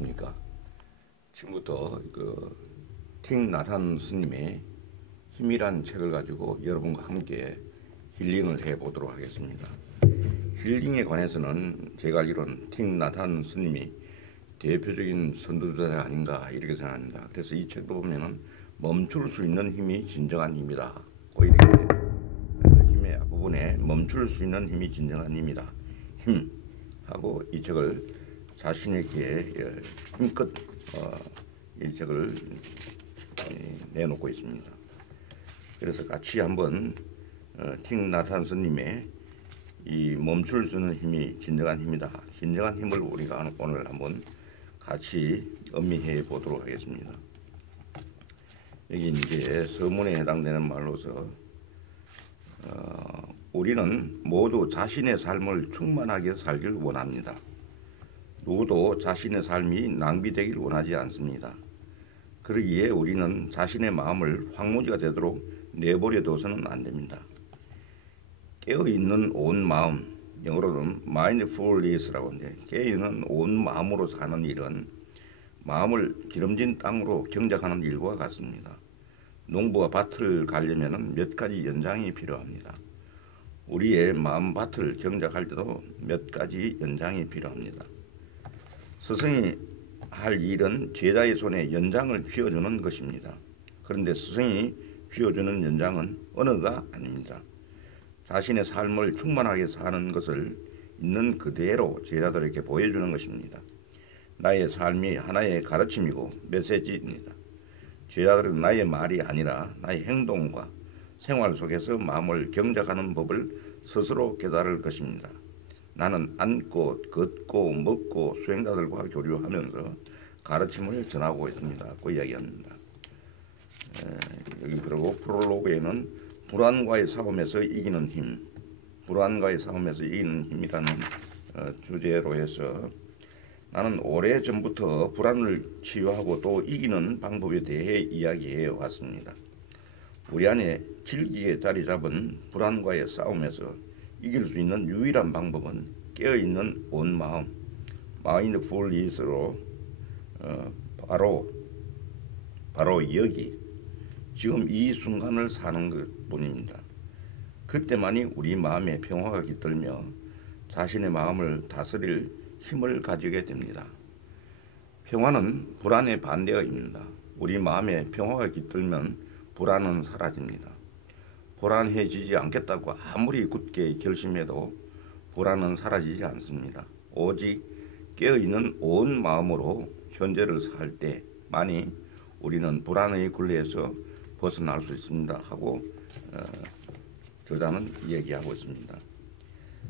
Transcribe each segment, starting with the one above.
안녕하십니까. 지금부터 틱 나탄 스님의 힘이란 책을 가지고 여러분과 함께 힐링을 해 보도록 하겠습니다. 힐링에 관해서는 제가 알기로는 틱 나탄 스님이 대표적인 선두주자 아닌가 이렇게 생각합니다. 그래서 이 책도 보면은 멈출 수 있는 힘이 진정한 힘이다. 이렇게 힘의 앞부분에 멈출 수 있는 힘이 진정한 힘이다. 힘 하고 이 책을 자신에게 힘껏 이 책을 내놓고 있습니다. 그래서 같이 한번 틱 나탄 스님의 이 멈출 수 있는 힘이 진정한 힘이다. 진정한 힘을 우리가 오늘 한번 같이 음미해 보도록 하겠습니다. 여기 이제 서문에 해당되는 말로서 우리는 모두 자신의 삶을 충만하게 살길 원합니다. 누구도 자신의 삶이 낭비되길 원하지 않습니다. 그러기에 우리는 자신의 마음을 황무지가 되도록 내버려 둬서는 안 됩니다. 깨어있는 온 마음, 영어로는 mindfulness라고 하는데, 깨어있는 온 마음으로 사는 일은 마음을 기름진 땅으로 경작하는 일과 같습니다. 농부가 밭을 가려면 몇 가지 연장이 필요합니다. 우리의 마음밭을 경작할 때도 몇 가지 연장이 필요합니다. 스승이 할 일은 제자의 손에 연장을 쥐어주는 것입니다. 그런데 스승이 쥐어주는 연장은 언어가 아닙니다. 자신의 삶을 충만하게 사는 것을 있는 그대로 제자들에게 보여주는 것입니다. 나의 삶이 하나의 가르침이고 메시지입니다. 제자들은 나의 말이 아니라 나의 행동과 생활 속에서 마음을 경작하는 법을 스스로 깨달을 것입니다. 나는 앉고 걷고 먹고 수행자들과 교류하면서 가르침을 전하고 있습니다. 그 이야기합니다. 여기 그리고 프롤로그에는 불안과의 싸움에서 이기는 힘, 불안과의 싸움에서 이기는 힘이라는 주제로 해서 나는 오래전부터 불안을 치유하고 또 이기는 방법에 대해 이야기해 왔습니다. 우리 안에 질기게 자리 잡은 불안과의 싸움에서 이길 수 있는 유일한 방법은 깨어있는 온 마음, 마인드풀니스로 바로 여기 지금 이 순간을 사는 것뿐입니다. 그때만이 우리 마음의 평화가 깃들며 자신의 마음을 다스릴 힘을 가지게 됩니다. 평화는 불안의 반대어입니다. 우리 마음에 평화가 깃들면 불안은 사라집니다. 불안해지지 않겠다고 아무리 굳게 결심해도 불안은 사라지지 않습니다. 오직 깨어있는 온 마음으로 현재를 살 때만이 우리는 불안의 굴레에서 벗어날 수 있습니다 하고 저자는 얘기하고 있습니다.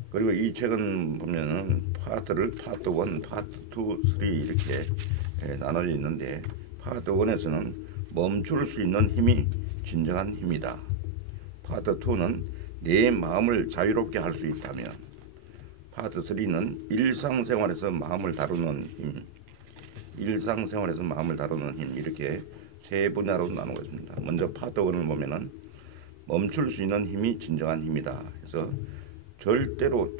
그리고 이 책은 보면은 파트를 파트 1, 파트 2, 3 이렇게 나눠져 있는데, 파트 1에서는 멈출 수 있는 힘이 진정한 힘이다. 파트 2는 내 마음을 자유롭게 할 수 있다면, 파트 3는 일상생활에서 마음을 다루는 힘, 일상생활에서 마음을 다루는 힘, 이렇게 세 분야로 나누고 있습니다. 먼저 파트 1을 보면은 멈출 수 있는 힘이 진정한 힘이다. 그래서 절대로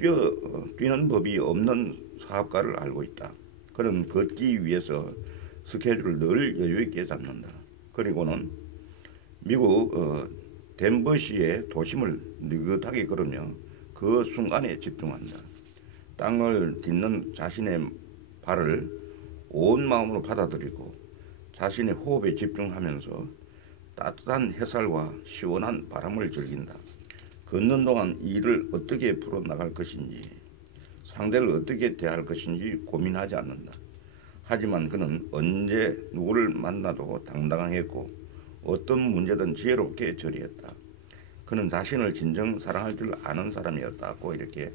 뛰는 법이 없는 사업가를 알고 있다. 그는 걷기 위해서 스케줄을 늘 여유있게 잡는다. 그리고는 미국 덴버시의 도심을 느긋하게 걸으며 그 순간에 집중한다. 땅을 딛는 자신의 발을 온 마음으로 받아들이고 자신의 호흡에 집중하면서 따뜻한 햇살과 시원한 바람을 즐긴다. 걷는 동안 일을 어떻게 풀어나갈 것인지, 상대를 어떻게 대할 것인지 고민하지 않는다. 하지만 그는 언제 누구를 만나도 당당했고 어떤 문제든 지혜롭게 처리했다. 그는 자신을 진정 사랑할 줄 아는 사람이었다고 이렇게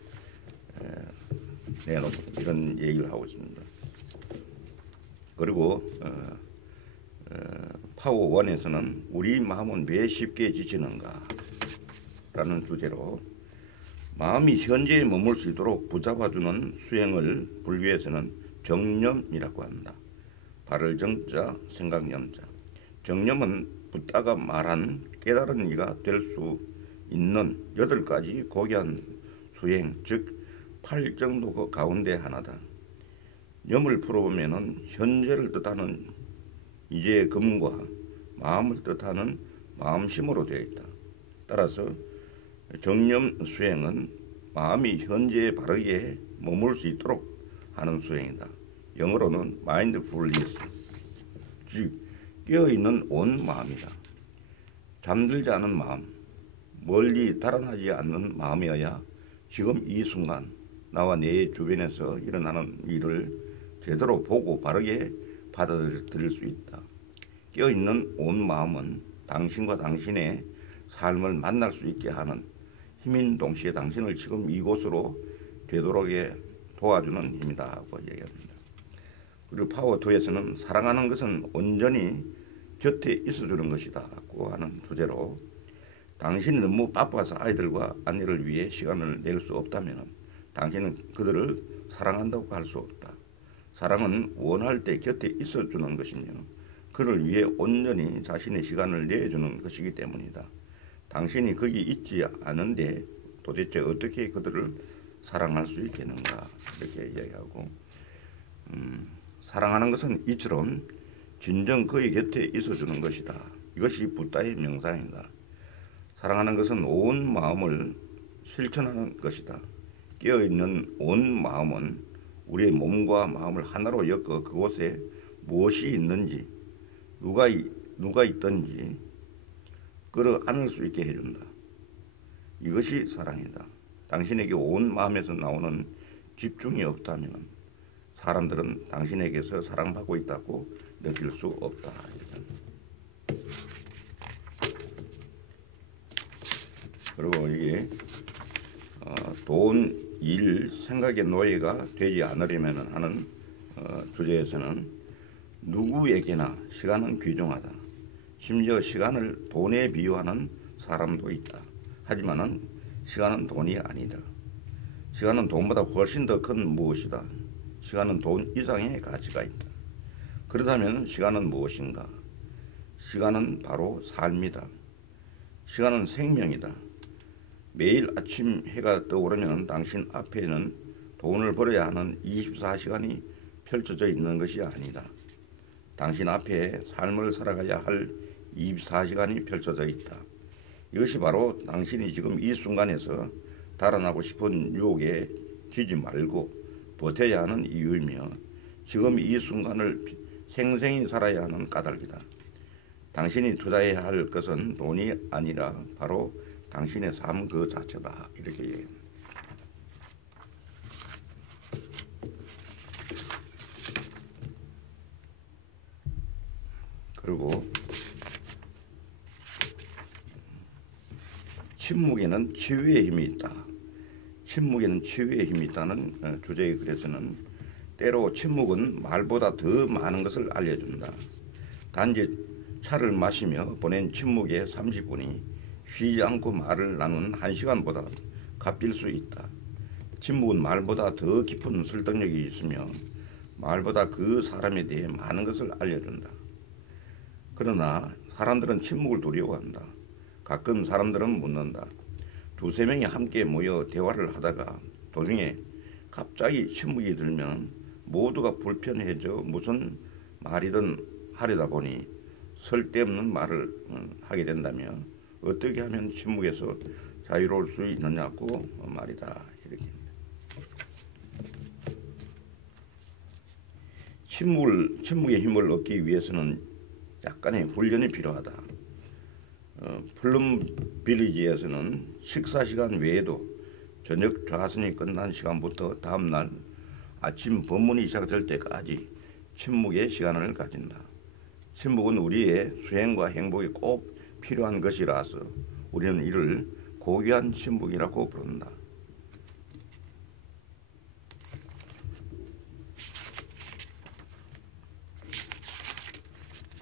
내놓고 이런 얘기를 하고 있습니다. 그리고 파워 1에서는 우리 마음은 왜 쉽게 지치는가 라는 주제로 마음이 현재에 머물 수 있도록 붙잡아주는 수행을 불교에서는 정념이라고 한다. 발을 정자, 생각 염자. 정념은 붓다가 말한 깨달은 이가 될 수 있는 8가지 고귀한 수행, 즉 8정도 가운데 하나다. 염을 풀어보면은 현재를 뜻하는 이제 금과 마음을 뜻하는 마음심으로 되어 있다. 따라서 정념 수행은 마음이 현재에 바르게 머물 수 있도록 하는 수행이다. 영어로는 mindfulness, 즉 깨어있는 온 마음이다. 잠들지 않은 마음, 멀리 달아나지 않는 마음이어야 지금 이 순간 나와 내 주변에서 일어나는 일을 제대로 보고 바르게 받아들일 수 있다. 깨어있는 온 마음은 당신과 당신의 삶을 만날 수 있게 하는 힘인 동시에 당신을 지금 이곳으로 되돌아오게 도와주는 힘이다 하고 얘기합니다. 그리고 파워2에서는 사랑하는 것은 온전히 곁에 있어주는 것이다고 하는 주제로 당신이 너무 바빠서 아이들과 아내를 위해 시간을 낼 수 없다면 당신은 그들을 사랑한다고 할 수 없다. 사랑은 원할 때 곁에 있어주는 것이며 그를 위해 온전히 자신의 시간을 내주는 것이기 때문이다. 당신이 거기 있지 않은데 도대체 어떻게 그들을 사랑할 수 있겠는가 이렇게 이야기하고 사랑하는 것은 이처럼 진정 그의 곁에 있어주는 것이다. 이것이 붓다의 명상이다. 사랑하는 것은 온 마음을 실천하는 것이다. 깨어있는 온 마음은 우리의 몸과 마음을 하나로 엮어 그곳에 무엇이 있는지 누가 있든지 끌어안을 수 있게 해준다. 이것이 사랑이다. 당신에게 온 마음에서 나오는 집중이 없다면 사람들은 당신에게서 사랑받고 있다고 느낄 수 없다. 그리고 이게 돈, 일, 생각의 노예가 되지 않으려면 하는 주제에서는 누구에게나 시간은 귀중하다. 심지어 시간을 돈에 비유하는 사람도 있다. 하지만 시간은 돈이 아니다. 시간은 돈보다 훨씬 더 큰 무엇이다. 시간은 돈 이상의 가치가 있다. 그렇다면 시간은 무엇인가? 시간은 바로 삶이다. 시간은 생명이다. 매일 아침 해가 떠오르면 당신 앞에는 돈을 벌어야 하는 24시간이 펼쳐져 있는 것이 아니다. 당신 앞에 삶을 살아가야 할 24시간이 펼쳐져 있다. 이것이 바로 당신이 지금 이 순간에서 달아나고 싶은 유혹에 지지 말고 버텨야 하는 이유이며 지금 이 순간을 생생히 살아야 하는 까닭이다. 당신이 투자해야 할 것은 돈이 아니라 바로 당신의 삶 그 자체다. 이렇게 얘기합니다. 그리고 침묵에는 치유의 힘이 있다. 침묵에는 치유의 힘이 있다는 주제의 글에서는 때로 침묵은 말보다 더 많은 것을 알려준다. 단지 차를 마시며 보낸 침묵의 30분이 쉬지 않고 말을 나눈 1시간보다 값질 수 있다. 침묵은 말보다 더 깊은 설득력이 있으며 말보다 그 사람에 대해 많은 것을 알려준다. 그러나 사람들은 침묵을 두려워한다. 가끔 사람들은 묻는다. 두세 명이 함께 모여 대화를 하다가 도중에 갑자기 침묵이 들면 모두가 불편해져 무슨 말이든 하려다 보니 쓸데없는 말을 하게 된다며 어떻게 하면 침묵에서 자유로울 수 있느냐고 말이다. 이렇게. 침묵의 힘을 얻기 위해서는 약간의 훈련이 필요하다. 플럼 빌리지에서는 식사 시간 외에도 저녁 좌선이 끝난 시간부터 다음날 아침 법문이 시작될 때까지 침묵의 시간을 가진다. 침묵은 우리의 수행과 행복에 꼭 필요한 것이라서 우리는 이를 고귀한 침묵이라고 부른다.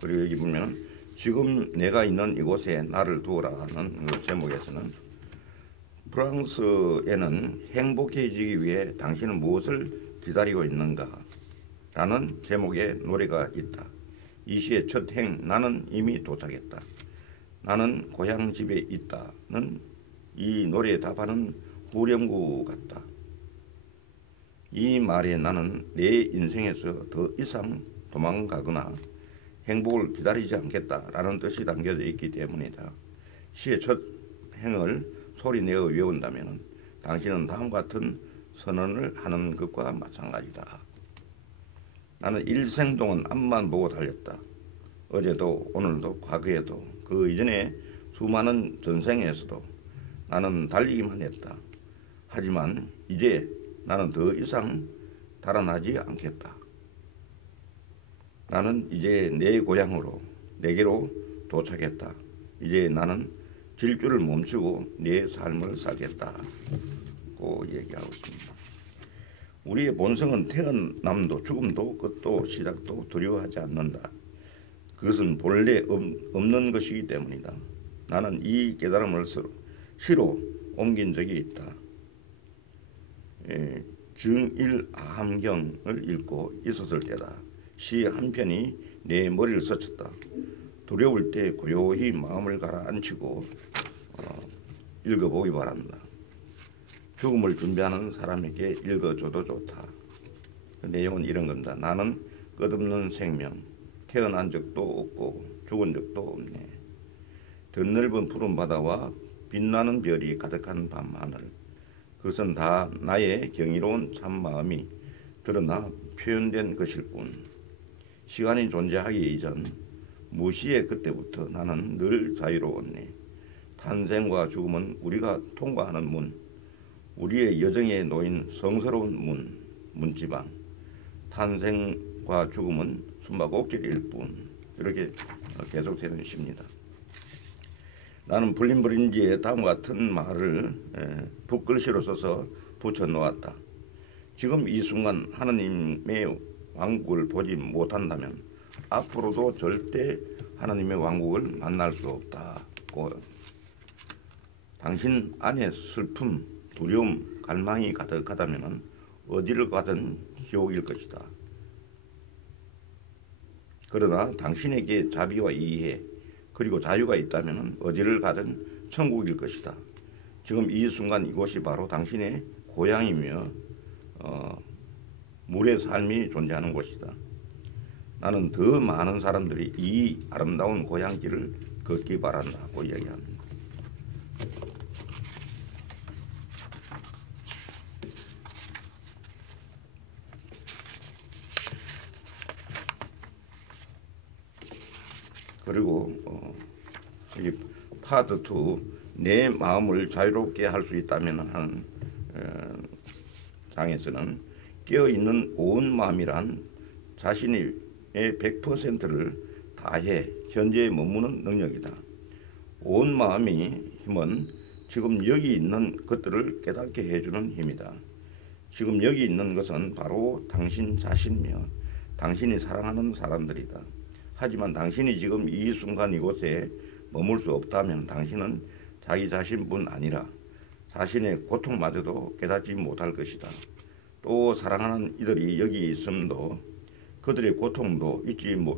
그리고 여기 보면 지금 내가 있는 이곳에 나를 두어라는 제목에서는 프랑스에는 행복해지기 위해 당신은 무엇을 기다리고 있는가? 라는 제목의 노래가 있다. 이 시의 첫 행, 나는 이미 도착했다. 나는 고향 집에 있다는 이 노래에 답하는 후렴구 같다. 이 말에 나는 내 인생에서 더 이상 도망가거나 행복을 기다리지 않겠다라는 뜻이 담겨져 있기 때문이다. 시의 첫 행을 소리내어 외운다면 당신은 다음과 같은 선언을 하는 것과 마찬가지다. 나는 일생 동안 앞만 보고 달렸다. 어제도 오늘도 과거에도 그 이전에 수많은 전생에서도 나는 달리기만 했다. 하지만 이제 나는 더 이상 달아나지 않겠다. 나는 이제 내 고향으로 내게로 도착했다. 이제 나는 질주를 멈추고 내 삶을 살겠다고 얘기하고 있습니다. 우리의 본성은 태어남도 죽음도 끝도 시작도 두려워하지 않는다. 그것은 본래 없는 것이기 때문이다. 나는 이 깨달음을 시로 옮긴 적이 있다. 증일함경을 읽고 있었을 때다. 시 한 편이 내 머리를 스쳤다. 두려울 때 고요히 마음을 가라앉히고 읽어보기 바란다. 죽음을 준비하는 사람에게 읽어줘도 좋다. 그 내용은 이런 겁니다. 나는 끝없는 생명, 태어난 적도 없고 죽은 적도 없네. 드넓은 푸른 바다와 빛나는 별이 가득한 밤하늘. 그것은 다 나의 경이로운 참마음이 드러나 표현된 것일 뿐. 시간이 존재하기 이전 무시의 그때부터 나는 늘 자유로웠네. 탄생과 죽음은 우리가 통과하는 문, 우리의 여정에 놓인 성스러운 문지방. 탄생과 죽음은 숨바꼭질일 뿐. 이렇게 계속되는 시입니다. 나는 불림불인지에 다음과 같은 말을 붓글씨로 써서 붙여놓았다. 지금 이 순간 하느님의 왕국을 보지 못한다면 앞으로도 절대 하나님의 왕국을 만날 수 없다고. 당신 안에 슬픔, 두려움, 갈망이 가득하다면 어디를 가든 지옥일 것이다. 그러나 당신에게 자비와 이해 그리고 자유가 있다면 어디를 가든 천국일 것이다. 지금 이 순간 이곳이 바로 당신의 고향이며 물의 삶이 존재하는 곳이다. 나는 더 많은 사람들이 이 아름다운 고향길을 걷기 바란다고 이야기합니다. 그리고 이 파트 2 내 마음을 자유롭게 할 수 있다면 하는 장에서는 깨어있는 온 마음이란 자신의 100%를 다해 현재에 머무는 능력이다. 온 마음의 힘은 지금 여기 있는 것들을 깨닫게 해주는 힘이다. 지금 여기 있는 것은 바로 당신 자신이며 당신이 사랑하는 사람들이다. 하지만 당신이 지금 이 순간 이곳에 머물 수 없다면 당신은 자기 자신뿐 아니라 자신의 고통마저도 깨닫지 못할 것이다. 또 사랑하는 이들이 여기 있음도 그들의 고통도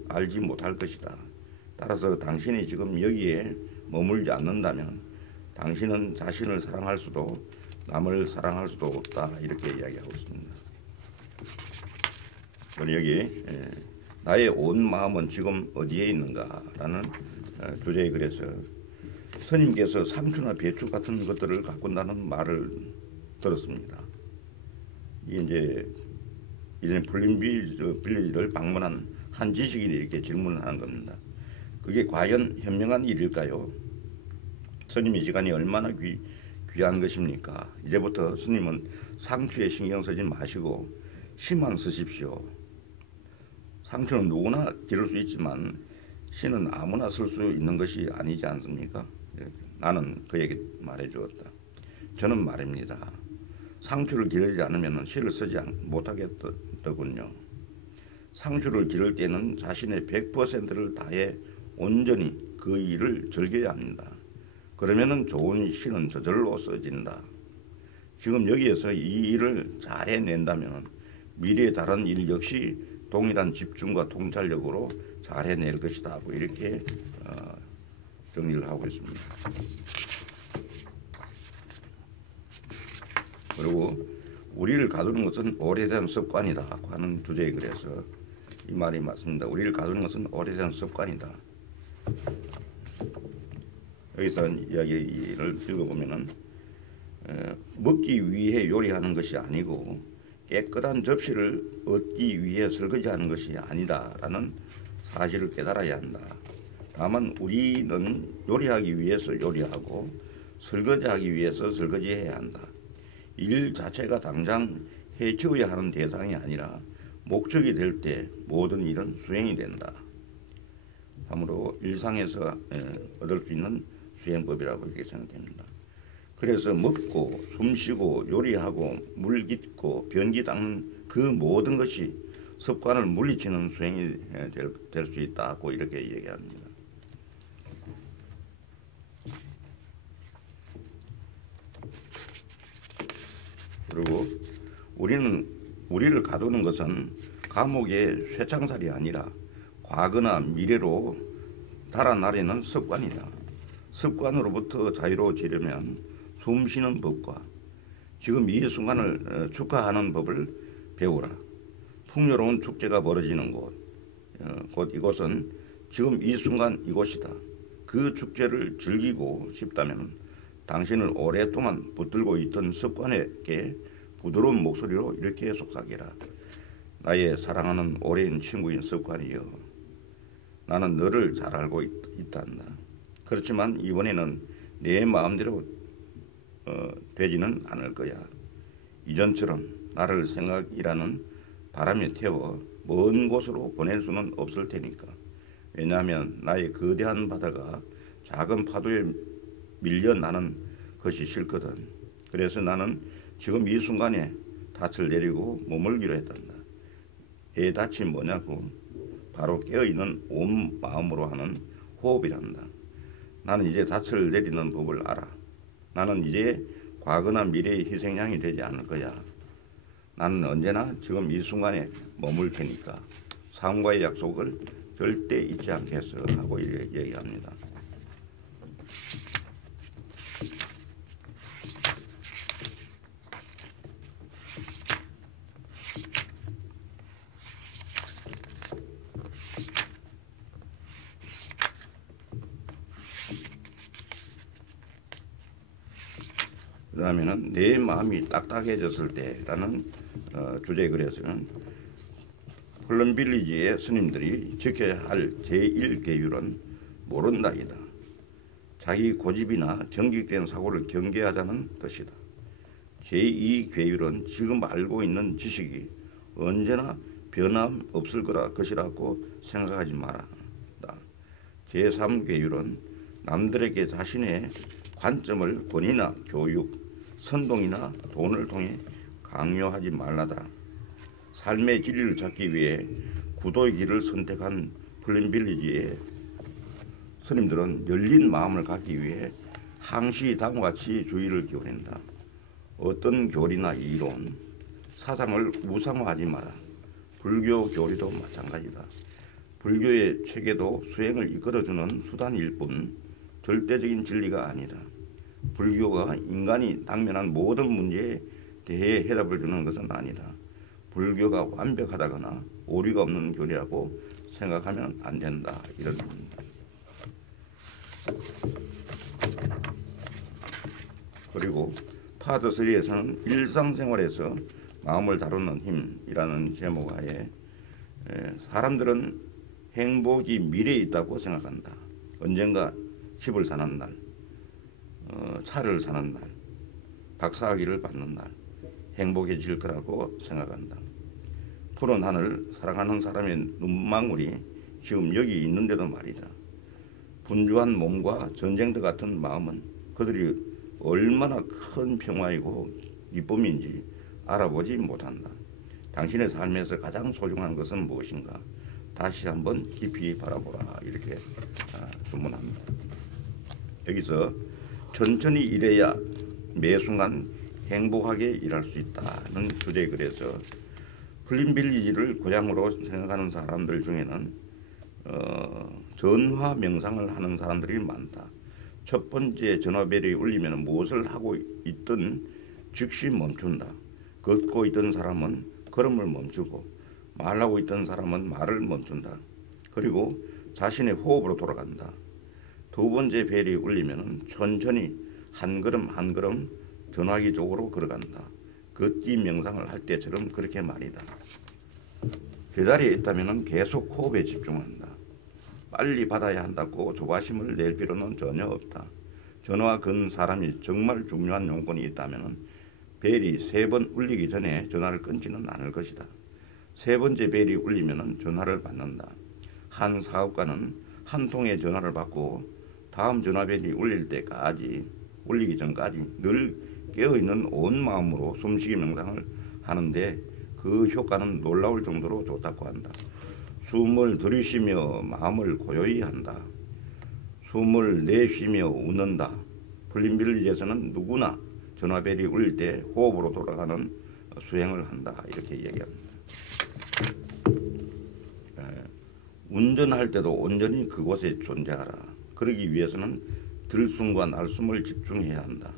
알지 못할 것이다. 따라서 당신이 지금 여기에 머물지 않는다면 당신은 자신을 사랑할 수도 남을 사랑할 수도 없다. 이렇게 이야기하고 있습니다. 그리고 여기 나의 온 마음은 지금 어디에 있는가라는 주제의 글에서 스님께서 상추나 배추 같은 것들을 가꾼다는 말을 들었습니다. 이게 이제 플림 빌리지를 방문한 한 지식인이 이렇게 질문을 하는 겁니다. 그게 과연 현명한 일일까요? 스님의 시간이 얼마나 귀한 것입니까? 이제부터 스님은 상추에 신경 쓰지 마시고 씨만 쓰십시오. 상추는 누구나 기를 수 있지만 씨는 아무나 쓸 수 있는 것이 아니지 않습니까? 이렇게. 나는 그에게 말해주었다. 저는 말입니다. 상추를 기르지 않으면 씨를 쓰지 못하겠더군요. 상추를 기를 때는 자신의 100%를 다해 온전히 그 일을 즐겨야 합니다. 그러면 좋은 씨는 저절로 써진다. 지금 여기에서 이 일을 잘 해낸다면 미래의 다른 일 역시 동일한 집중과 통찰력으로 잘 해낼 것이다. 뭐 이렇게 정리를 하고 있습니다. 그리고 우리를 가두는 것은 오래된 습관이다 하는 주제에 그래서 이 말이 맞습니다. 우리를 가두는 것은 오래된 습관이다. 여기서 이야기를 읽어보면은 먹기 위해 요리하는 것이 아니고 깨끗한 접시를 얻기 위해 설거지하는 것이 아니다라는 사실을 깨달아야 한다. 다만 우리는 요리하기 위해서 요리하고 설거지하기 위해서 설거지해야 한다. 일 자체가 당장 해치워야 하는 대상이 아니라 목적이 될 때 모든 일은 수행이 된다. 참으로 일상에서 얻을 수 있는 수행법이라고 이렇게 생각됩니다. 그래서 먹고 숨쉬고 요리하고 물 깃고 변기 닦는 그 모든 것이 습관을 물리치는 수행이 될 수 있다고 이렇게 얘기합니다. 그리고 우리를 가두는 것은 감옥의 쇠창살이 아니라 과거나 미래로 달아나려는 습관이다. 습관으로부터 자유로워지려면 숨쉬는 법과 지금 이 순간을 축하하는 법을 배우라. 풍요로운 축제가 벌어지는 곧 이곳은 지금 이 순간 이곳이다. 그 축제를 즐기고 싶다면 당신을 오랫동안 붙들고 있던 습관에게 부드러운 목소리로 이렇게 속삭여라. 나의 사랑하는 오랜 친구인 습관이여, 나는 너를 잘 알고 있단다. 그렇지만 이번에는 내 마음대로 되지는 않을 거야. 이전처럼 나를 생각이라는 바람에 태워 먼 곳으로 보낼 수는 없을 테니까. 왜냐하면 나의 거대한 바다가 작은 파도에 밀려나는 것이 싫거든. 그래서 나는 지금 이 순간에 닻을 내리고 머물기로 했단다. 이 닻이 뭐냐고? 바로 깨어있는 온 마음으로 하는 호흡이란다. 나는 이제 닻을 내리는 법을 알아. 나는 이제 과거나 미래의 희생양이 되지 않을 거야. 나는 언제나 지금 이 순간에 머물 테니까 삶과의 약속을 절대 잊지 않겠어 하고 얘기합니다. 그 다음에는 내 마음이 딱딱해졌을 때라는 주제에 그래서는 홀런빌리지의 스님들이 지켜야 할 제1계율은 모른다이다. 자기 고집이나 경직된 사고를 경계하자는 뜻이다. 제2계율은 지금 알고 있는 지식이 언제나 변함없을 것이라고 생각하지 마라. 제3계율은 남들에게 자신의 관점을 권위나 교육, 선동이나 돈을 통해 강요하지 말라다. 삶의 진리를 찾기 위해 구도의 길을 선택한 플린빌리지의 스님들은 열린 마음을 갖기 위해 항시 다음과 같이 주의를 기울인다. 어떤 교리나 이론, 사상을 우상화하지 마라. 불교 교리도 마찬가지다. 불교의 체계도 수행을 이끌어주는 수단일 뿐 절대적인 진리가 아니다. 불교가 인간이 당면한 모든 문제에 대해 해답을 주는 것은 아니다. 불교가 완벽하다거나 오류가 없는 교리라고 생각하면 안 된다. 이런 겁니다. 그리고 파트 3에서는 일상생활에서 마음을 다루는 힘이라는 제목하에 사람들은 행복이 미래에 있다고 생각한다. 언젠가 집을 사는 날, 차를 사는 날, 박사학위를 받는 날 행복해질 거라고 생각한다. 푸른 하늘, 사랑하는 사람의 눈망울이 지금 여기 있는데도 말이다. 분주한 몸과 전쟁터 같은 마음은 그들이 얼마나 큰 평화이고 기쁨인지 알아보지 못한다. 당신의 삶에서 가장 소중한 것은 무엇인가? 다시 한번 깊이 바라보라. 이렇게 주문합니다. 여기서 천천히 일해야 매 순간 행복하게 일할 수 있다는 주제에 그래서 플린빌리지를 고향으로 생각하는 사람들 중에는 전화 명상을 하는 사람들이 많다. 첫 번째 전화벨이 울리면 무엇을 하고 있든 즉시 멈춘다. 걷고 있던 사람은 걸음을 멈추고 말하고 있던 사람은 말을 멈춘다. 그리고 자신의 호흡으로 돌아간다. 두 번째 벨이 울리면 천천히 한 걸음 한 걸음 전화기 쪽으로 걸어간다. 걷기 명상을 할 때처럼 그렇게 말이다. 제자리에 있다면 계속 호흡에 집중한다. 빨리 받아야 한다고 조바심을 낼 필요는 전혀 없다. 전화 건 사람이 정말 중요한 용건이 있다면 벨이 3번 울리기 전에 전화를 끊지는 않을 것이다. 3번째 벨이 울리면 전화를 받는다. 한 사업가는 한 통의 전화를 받고 다음 전화벨이 울리기 전까지 늘 깨어있는 온 마음으로 숨쉬기 명상을 하는데 그 효과는 놀라울 정도로 좋다고 한다. 숨을 들이쉬며 마음을 고요히 한다. 숨을 내쉬며 웃는다. 플린빌리지에서는 누구나 전화벨이 울릴 때 호흡으로 돌아가는 수행을 한다. 이렇게 얘기합니다. 운전할 때도 온전히 그곳에 존재하라. 그러기 위해서는 들숨과 날숨을 집중해야 한다.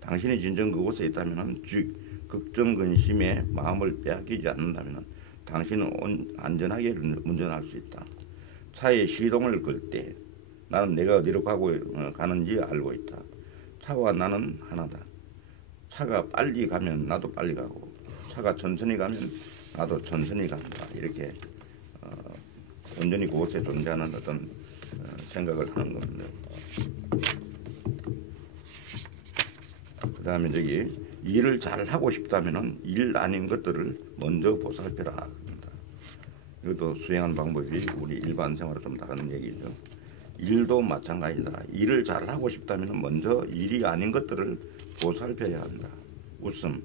당신이 진정 그곳에 있다면 즉 걱정 근심에 마음을 빼앗기지 않는다면 당신은 안전하게 운전할 수 있다. 차에 시동을 걸 때 나는 내가 어디로 가는지 알고 있다. 차와 나는 하나다. 차가 빨리 가면 나도 빨리 가고 차가 천천히 가면 나도 천천히 간다. 이렇게 온전히 그곳에 존재하는 어떤 생각을 하는 겁니다. 그 다음에 저기 일을 잘 하고 싶다면 일 아닌 것들을 먼저 보살펴라 합니다. 이것도 수행하는 방법이 우리 일반 생활과 좀 다른 얘기죠. 일도 마찬가지다. 일을 잘 하고 싶다면 먼저 일이 아닌 것들을 보살펴야 한다. 웃음,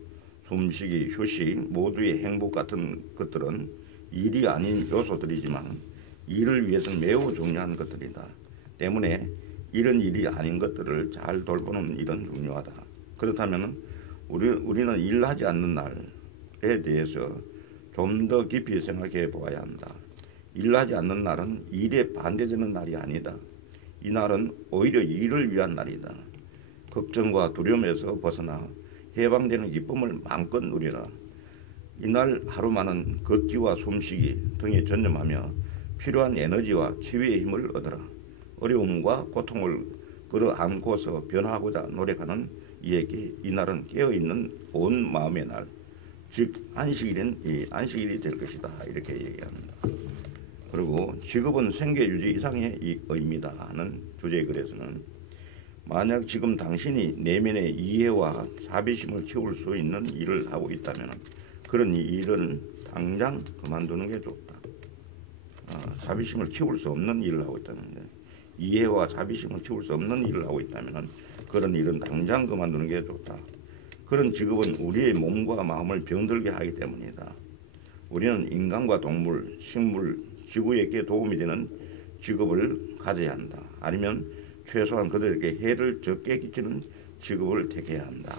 숨쉬기, 휴식, 모두의 행복 같은 것들은 일이 아닌 요소들이지만 일을 위해서는 매우 중요한 것들이다. 때문에 이런 일이 아닌 것들을 잘 돌보는 일은 중요하다. 그렇다면 우리는 일하지 않는 날에 대해서 좀 더 깊이 생각해 보아야 한다. 일하지 않는 날은 일에 반대되는 날이 아니다. 이 날은 오히려 일을 위한 날이다. 걱정과 두려움에서 벗어나 해방되는 기쁨을 마음껏 누리라. 이날 하루만은 걷기와 숨쉬기 등에 전념하며 필요한 에너지와 치유의 힘을 얻어라. 어려움과 고통을 끌어안고서 변화하고자 노력하는 이에게 이날은 깨어있는 온 마음의 날, 즉 안식일이 될 것이다. 이렇게 얘기합니다. 그리고 직업은 생계유지 이상의 의미다 하는 주제의 글에서는 만약 지금 당신이 내면의 이해와 자비심을 키울 수 있는 일을 하고 있다면 그런 일은 당장 그만두는 게 좋다. 자비심을 키울 수 없는 일을 하고 있다면, 이해와 자비심을 키울 수 없는 일을 하고 있다면 그런 일은 당장 그만두는 게 좋다. 그런 직업은 우리의 몸과 마음을 병들게 하기 때문이다. 우리는 인간과 동물, 식물, 지구에게 도움이 되는 직업을 가져야 한다. 아니면 최소한 그들에게 해를 적게 끼치는 직업을 택해야 한다.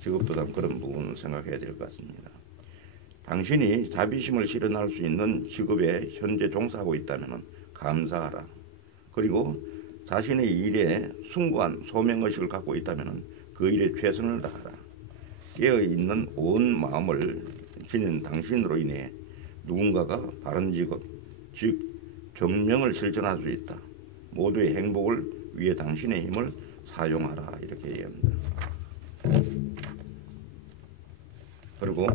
직업도 그런 부분을 생각해야 될 것 같습니다. 당신이 자비심을 실현할 수 있는 직업에 현재 종사하고 있다면 감사하라. 그리고 자신의 일에 숭고한 소명의식을 갖고 있다면 그 일에 최선을 다하라. 깨어있는 온 마음을 지닌 당신으로 인해 누군가가 바른 직업, 즉 정명을 실천할 수 있다. 모두의 행복을 위해 당신의 힘을 사용하라. 이렇게 얘기합니다. 그리고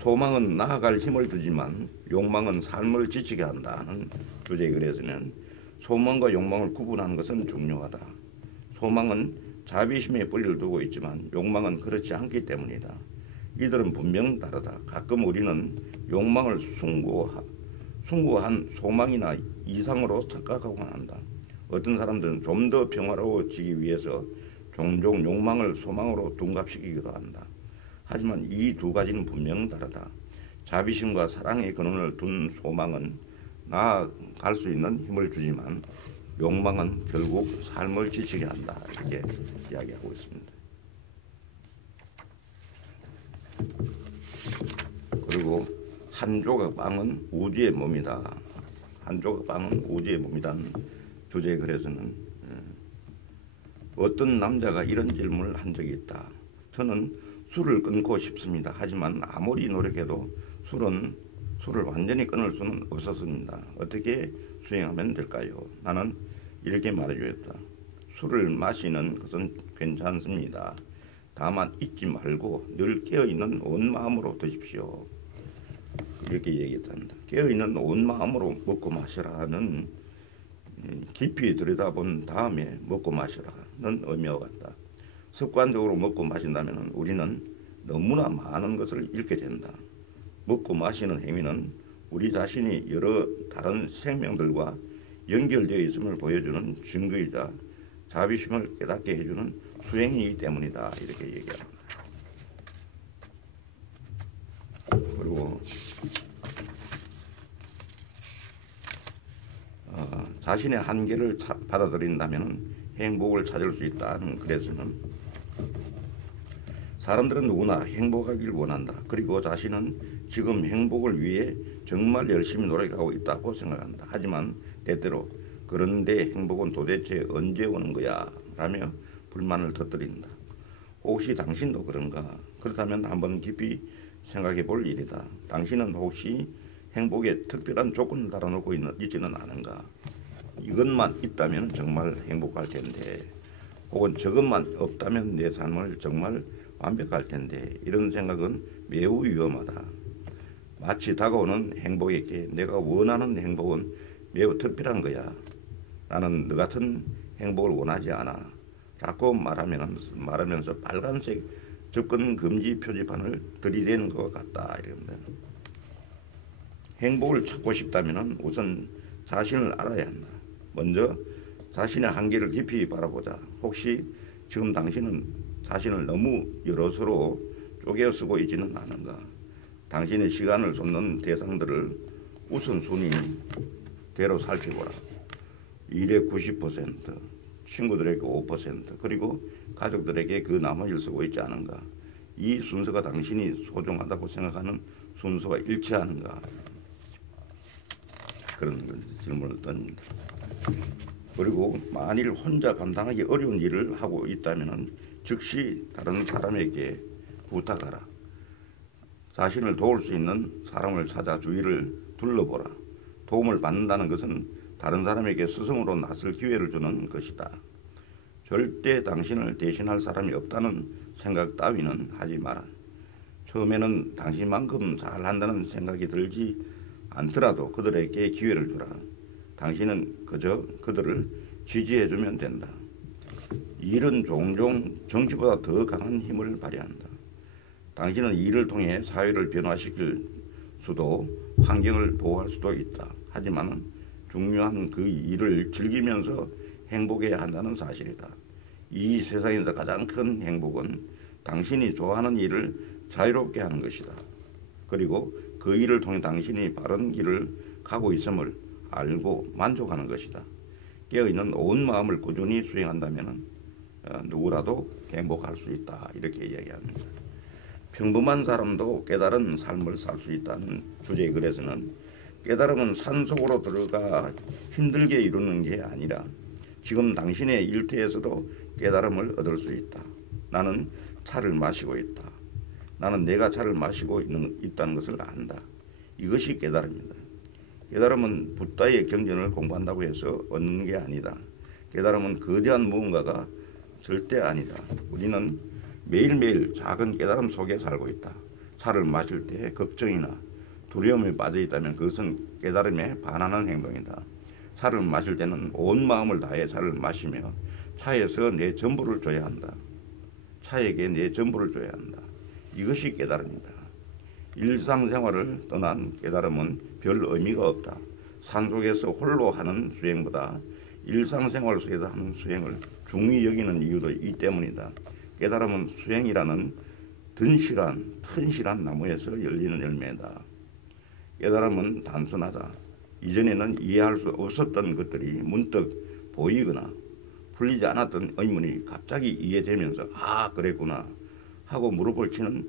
소망은 나아갈 힘을 주지만 욕망은 삶을 지치게 한다는 주제의 글에서는 소망과 욕망을 구분하는 것은 중요하다. 소망은 자비심에 뿌리를 두고 있지만 욕망은 그렇지 않기 때문이다. 이들은 분명 다르다. 가끔 우리는 욕망을 숭고한 소망이나 이상으로 착각하곤 한다. 어떤 사람들은 좀 더 평화로워지기 위해서 종종 욕망을 소망으로 둔갑시키기도 한다. 하지만 이 두 가지는 분명 다르다. 자비심과 사랑의 근원을 둔 소망은 나아갈 수 있는 힘을 주지만 욕망은 결국 삶을 지치게 한다. 이렇게 이야기하고 있습니다. 그리고 한 조각 빵은 우주의 몸이다. 한 조각 빵은 우주의 몸이라는 주제의 글에서는 어떤 남자가 이런 질문을 한 적이 있다. 저는 술을 끊고 싶습니다. 하지만 아무리 노력해도 술을 완전히 끊을 수는 없었습니다. 어떻게 수행하면 될까요? 나는 이렇게 말해주었다. 술을 마시는 것은 괜찮습니다. 다만 잊지 말고 늘 깨어있는 온 마음으로 드십시오. 이렇게 얘기했답니다. 깨어있는 온 마음으로 먹고 마시라는 깊이 들여다본 다음에 먹고 마시라는 의미와 같다. 습관적으로 먹고 마신다면 우리는 너무나 많은 것을 잃게 된다. 먹고 마시는 행위는 우리 자신이 여러 다른 생명들과 연결되어 있음을 보여주는 증거이자 자비심을 깨닫게 해주는 수행이기 때문이다. 이렇게 얘기합니다. 그리고 자신의 한계를 받아들인다면 행복을 찾을 수 있다는 글에서는 사람들은 누구나 행복하길 원한다. 그리고 자신은 지금 행복을 위해 정말 열심히 노력하고 있다고 생각한다. 하지만 때때로 그런데 행복은 도대체 언제 오는 거야? 라며 불만을 터뜨린다. 혹시 당신도 그런가? 그렇다면 한번 깊이 생각해 볼 일이다. 당신은 혹시 행복에 특별한 조건을 달아놓고 있지는 않은가? 이것만 있다면 정말 행복할 텐데, 혹은 저것만 없다면 내 삶을 정말 완벽할 텐데, 이런 생각은 매우 위험하다. 마치 다가오는 행복에게 내가 원하는 행복은 매우 특별한 거야. 나는 너 같은 행복을 원하지 않아. 라고 말하면서 빨간색 접근 금지 표지판을 들이대는 것 같다. 이럽니다. 행복을 찾고 싶다면 우선 자신을 알아야 한다. 먼저 자신의 한계를 깊이 바라보자. 혹시 지금 당신은 자신을 너무 여럿으로 쪼개 쓰고 있지는 않은가? 당신의 시간을 쏟는 대상들을 우선순위대로 살펴보라. 일의 90%, 친구들에게 5%, 그리고 가족들에게 그 나머지를 쓰고 있지 않은가? 이 순서가 당신이 소중하다고 생각하는 순서와 일치하는가? 그런 질문을 던집니다. 그리고 만일 혼자 감당하기 어려운 일을 하고 있다면 즉시 다른 사람에게 부탁하라. 자신을 도울 수 있는 사람을 찾아 주위를 둘러보라. 도움을 받는다는 것은 다른 사람에게 스승으로 나설 기회를 주는 것이다. 절대 당신을 대신할 사람이 없다는 생각 따위는 하지 마라. 처음에는 당신만큼 잘한다는 생각이 들지 않더라도 그들에게 기회를 주라. 당신은 그저 그들을 지지해주면 된다. 일은 종종 정치보다 더 강한 힘을 발휘한다. 당신은 일을 통해 사회를 변화시킬 수도 환경을 보호할 수도 있다. 하지만 중요한 그 일을 즐기면서 행복해야 한다는 사실이다. 이 세상에서 가장 큰 행복은 당신이 좋아하는 일을 자유롭게 하는 것이다. 그리고 그 일을 통해 당신이 바른 길을 가고 있음을 알고 만족하는 것이다. 깨어있는 온 마음을 꾸준히 수행한다면 누구라도 행복할 수 있다. 이렇게 이야기합니다. 평범한 사람도 깨달은 삶을 살 수 있다는 주제의 글에서는 깨달음은 산속으로 들어가 힘들게 이루는 게 아니라 지금 당신의 일터에서도 깨달음을 얻을 수 있다. 나는 차를 마시고 있다. 나는 내가 차를 마시고 있다는 것을 안다. 이것이 깨달음이다. 깨달음은 붓다의 경전을 공부한다고 해서 얻는 게 아니다. 깨달음은 거대한 무언가가 절대 아니다. 우리는 매일매일 작은 깨달음 속에 살고 있다. 차를 마실 때 걱정이나 두려움에 빠져 있다면 그것은 깨달음에 반하는 행동이다. 차를 마실 때는 온 마음을 다해 차를 마시며 차에서 내 전부를 줘야 한다. 차에게 내 전부를 줘야 한다. 이것이 깨달음이다. 일상생활을 떠난 깨달음은 별 의미가 없다. 산속에서 홀로 하는 수행보다 일상생활 속에서 하는 수행을 중히 여기는 이유도 이 때문이다. 깨달음은 수행이라는 튼실한 나무에서 열리는 열매다. 깨달음은 단순하다. 이전에는 이해할 수 없었던 것들이 문득 보이거나 풀리지 않았던 의문이 갑자기 이해되면서 아 그랬구나 하고 무릎을 치는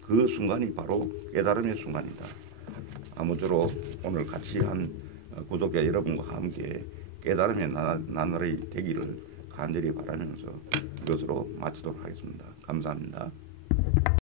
그 순간이 바로 깨달음의 순간이다. 아무쪼록 오늘 같이 한 구독자 여러분과 함께 깨달음의 나날이 되기를 간절히 바라면서 이것으로 마치도록 하겠습니다. 감사합니다.